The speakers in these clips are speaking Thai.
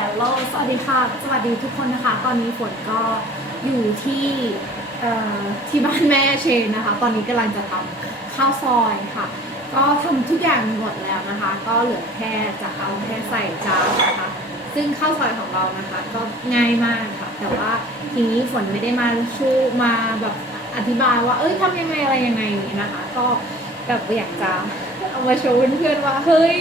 ฮลโลสวัสดีค่ะ สวัสดีทุกคนนะคะ ตอนนี้ฝนก็อยู่ที่ที่บ้านแม่เชนนะคะ ตอนนี้กำลังจะทำข้าวซอยค่ะ ก็ทำทุกอย่างหมดแล้วนะคะ ก็เหลือแค่จะเอาแค่ใส่จานนะคะ ซึ่งข้าวซอยของเรานะคะ ก็ง่ายมากค่ะ แต่ว่าทีนี้ฝนไม่ได้มาชูมาแบบอธิบายว่า เอ้ยทำยังไงอะไรยังไงอย่างนี้นะคะ ก็แบบอยากจะเอามาโชว์เพื่อนๆว่า เฮ้ย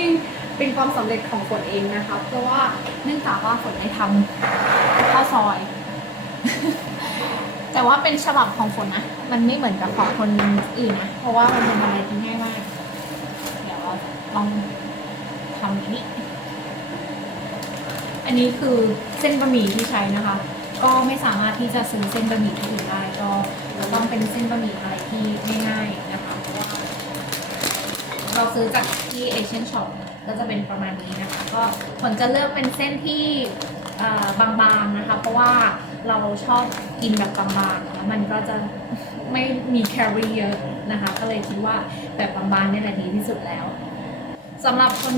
เป็นความสำเร็จของฝนเองนะคะ เพราะว่าเนื่องจากว่าฝนได้ทำข้าวซอย แต่ว่าเป็นฉบับของฝนนะมันไม่เหมือนกับของคนอื่นนะเพราะว่ามันเป็นอะไรที่ง่ายมากเดี๋ยวเราลองทำอันนี้ อันนี้คือเส้นบะหมี่ที่ใช้นะคะ ก็ไม่สามารถที่จะซื้อเส้นบะหมี่ที่อื่นได้ก็ต้องเป็นเส้นบะหมี่อะไรที่ง่ายๆนะคะเพราะว่าเราซื้อจากที่เอเชียนช็อป ก็จะเป็นประมาณนี้นะคะก็ผลจะเลือกเป็นเส้นที่บางๆนะคะ เพราะว่าเราชอบกินแบบบางๆแล้วมันก็จะไม่มีแคลอรี่เยอะนะคะ ก็เลยคิดว่าแบบบางๆนี่แหละดีที่สุดแล้วสำหรับคน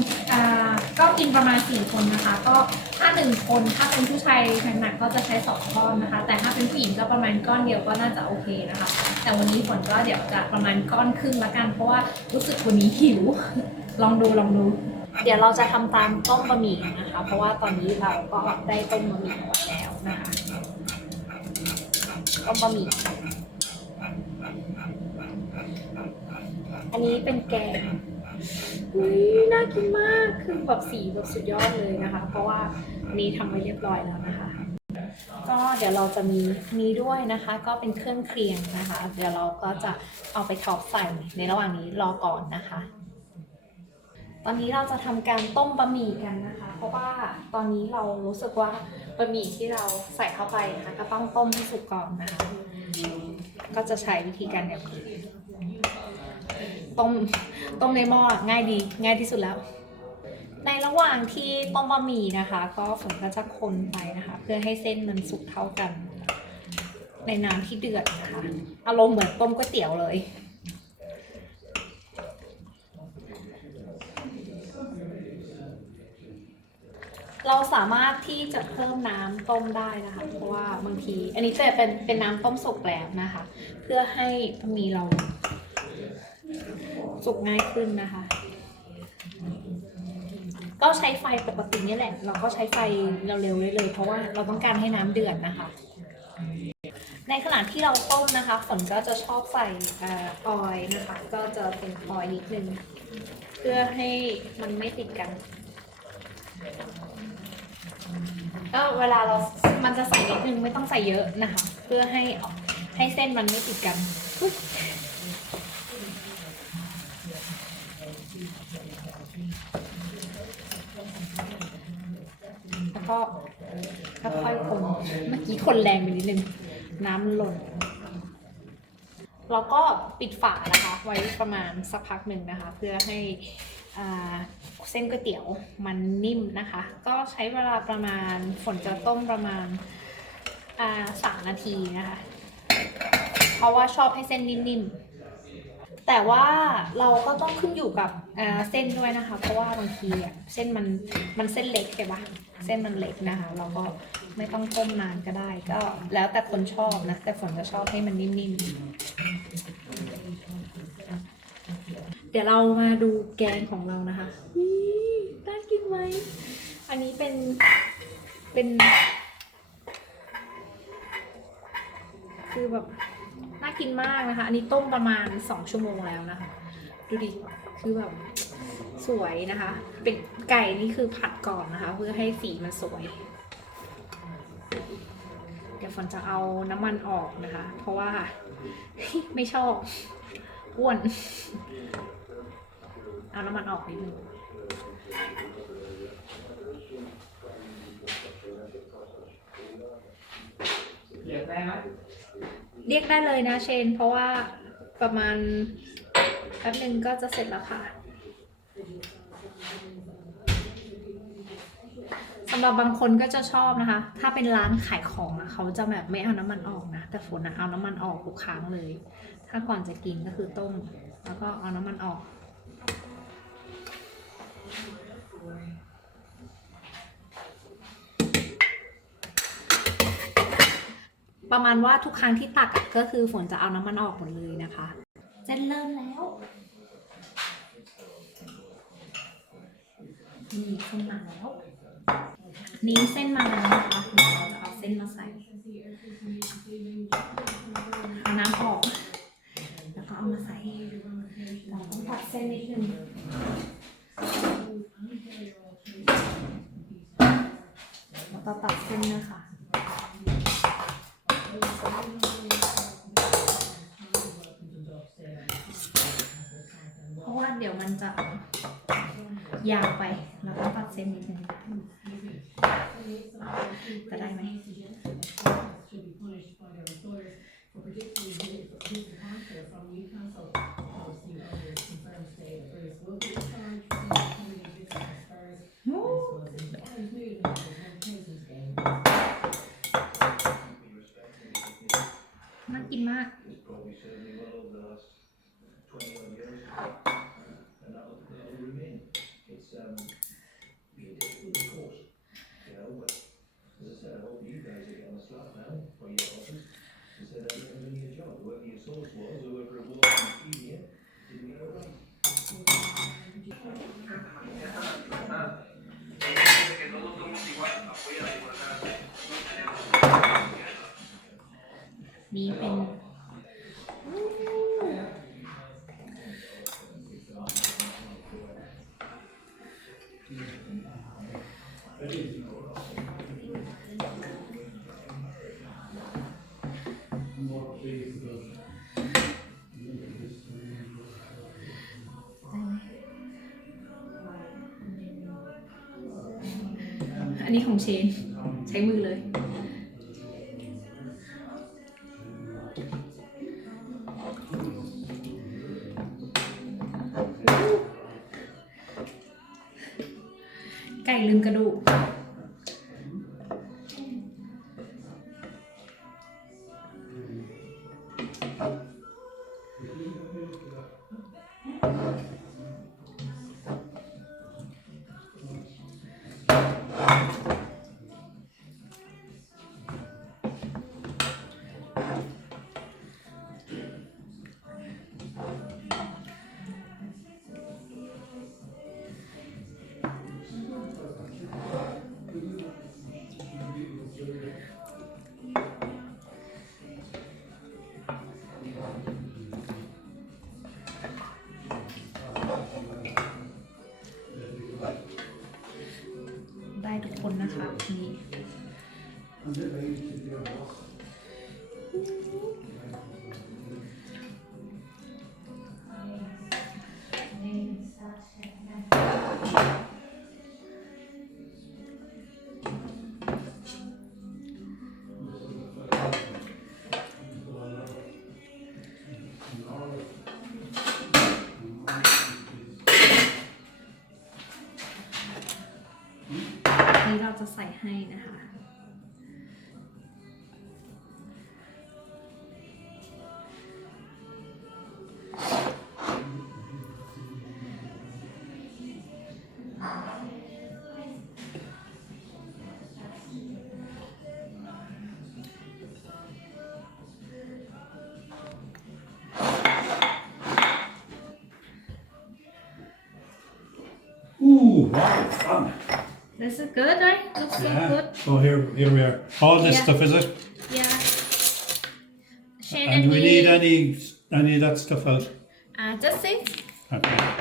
ก็กินประมาณ 4 คนนะคะ ก็ถ้า 1 คนถ้าเป็นผู้ชายหนักก็จะใช้2ก้อนนะคะ แต่ถ้าเป็นผู้หญิงก็ประมาณก้อนเดียวก็น่าจะโอเคนะคะ แต่วันนี้ฝนก็เดี๋ยวจะประมาณก้อนครึ่งละกัน เพราะว่ารู้สึกวันนี้หิว ลองดูลองดู เดี๋ยวเราจะทำตามต้มบะหมี่นะคะ เพราะว่าตอนนี้เราก็ได้ต้มบะหมี่เอาไว้แล้วนะคะต้มบะหมี่อันนี้เป็นแกงอุ้ยน่ากินมากคือแบบสีแบบสุดยอดเลยนะคะ เพราะว่านนี้ทำไว้เรียบร้อยแล้วนะคะ ก็เดี๋ยวเราจะมีนี้ด้วยนะคะ ก็เป็นเครื่องเคียงนะคะ เดี๋ยวเราก็จะเอาไปท็อปใส่ในระหว่างนี้รอก่อนนะคะ ตอนนี้เราจะทำการต้มบะหมี่กันนะคะ เพราะว่าตอนนี้เรารู้สึกว่าบะหมี่ที่เราใส่เข้าไปนะคะก็ต้องต้มให้สุกก่อนนะคะ ก็จะใช้วิธีการแบบนี้ต้มต้มในหม้อง่ายดีง่ายที่สุดแล้ว ในระหว่างที่ต้มบะหมี่นะคะ ก็ฝนก็จะคนไปนะคะ เพื่อให้เส้นมันสุกเท่ากัน ในน้ำที่เดือดนะคะอารมณ์เหมือนต้มก๋วยเตี๋ยวเลย เราสามารถที่จะเพิ่มน้ำต้มได้นะคะ เพราะว่าบางที อันนี้จะเป็นเป็นน้ำต้มสุกแล้วนะคะ เพื่อให้มีเราสุกง่ายขึ้นนะคะ ก็ใช้ไฟปกตินี่แหละ เราก็ใช้ไฟเร็วๆได้เลย เพราะว่าเราต้องการให้น้ำเดือดนะคะ ในขณะที่เราต้มนะคะฝนก็จะชอบใส่ออยนะคะ ก็จะเป็นออยนิดนึง เพื่อให้มันไม่ติดกัน ก็เวลาเรา มันจะใส่นิดนึงไม่ต้องใส่เยอะนะคะ เพื่อให้ให้เส้นมันไม่ติดกันแล้วก็ค่อยๆคนเมื่อกี้คนแรงไปนิดนึง น้ำหล่นเราก็ปิดฝานะคะ ไว้ประมาณสักพักหนึ่งนะคะ เพื่อให้ เส้นก๋วยเตี๋ยวมันนิ่มนะคะ ก็ใช้เวลาประมาณฝนจะต้มประมาณสามนาทีนะคะ เพราะว่าชอบให้เส้นนิ่มๆ แต่ว่าเราก็ต้องขึ้นอยู่กับเส้นด้วยนะคะ เพราะว่าบางทีเส้นมันมันเส้นเล็กใช่ปะเส้นมันเล็กนะคะ เราก็ไม่ต้องต้มนานก็ได้ ก็แล้วแต่คนชอบนะ แต่ฝนจะชอบให้มันนิ่มๆ เดี๋ยวเรามาดูแกงของเรานะคะน่ากินไหม อันนี้เป็น เป็น คือแบบน่ากินมากนะคะ อันนี้ต้มประมาณสองชั่วโมงแล้วนะคะ ดูดิ คือแบบสวยนะคะ เป็นไก่นี่คือผัดก่อนนะคะ เพื่อให้สีมันสวย เดี๋ยวฝนจะเอาน้ำมันออกนะคะ เพราะว่าไม่ชอบอ้วน เอาน้ำมันออกนิดนึงเรียกได้ไหมเรียกได้เลยนะเชน เพราะว่าประมาณแป๊บหนึ่งก็จะเสร็จแล้วค่ะสำหรับบางคนก็จะชอบนะคะ ถ้าเป็นร้านขายของอะเขาจะแบบไม่เอาน้ำมันออกนะ แต่ฝนอะเอาน้ำมันออกทุกครั้งเลย ถ้าก่อนจะกินก็คือต้ม แล้วก็เอาน้ำมันออก ประมาณว่าทุกครั้งที่ตักก็คือฝนจะเอาน้ำมันออกหมดเลยนะคะเส้นเริ่มแล้วนี่เส้นมาแล้ว นี่เส้นมาแล้วนะคะเดี๋ยวเราจะเอาเส้นมาใส่เอาน้ำออก แล้วก็เอามาใส่เราต้องตัดเส้นนิดนึง มันจะยาวไปแล้วก็ตัดเส้นนิดนึงจะได้ไหม เป็นอันนี้ของเชน ใช้มือเลย นนะคะนี่ จะใส่ให้นะคะ Ooh, wow, fun. This is good right looks so Yeah. good So here, here we are. All this Yeah. stuff, is it? yeah Shane And do we need any, any of that stuff out? uh, just it Okay.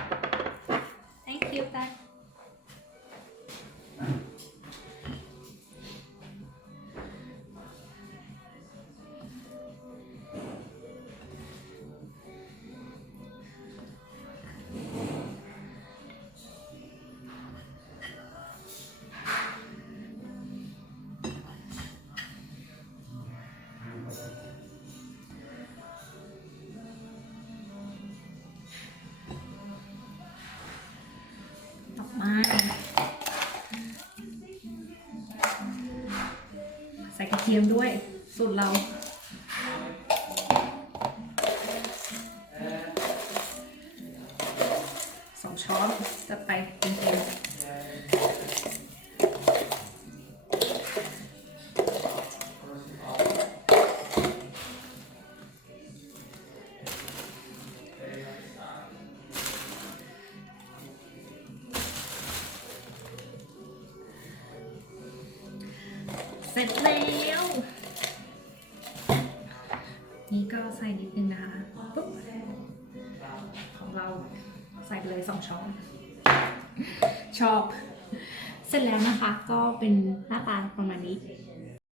ทียมด้วยสูตรเราสองช้อนจะไปเป็น เสร็จแล้ว นี่ก็ใส่นิดนึงนะคะปุ๊บของเราใส่ไปเลยสองช้อน ชอบ เสร็จแล้วนะคะก็เป็นหน้าตาประมาณนี้